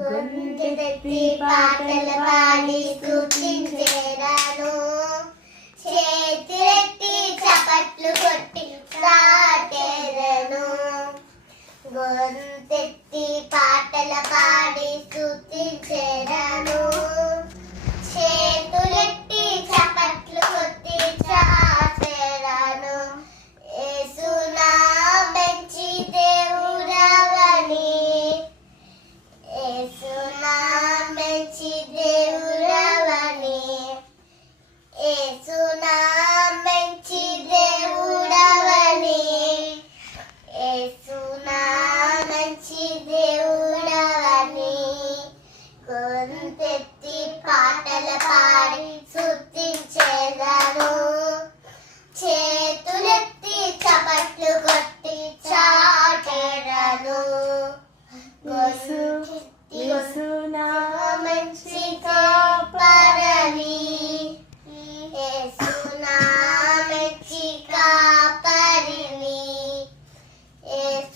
గొంతెత్తి పాటలు పాడి స్తుతించే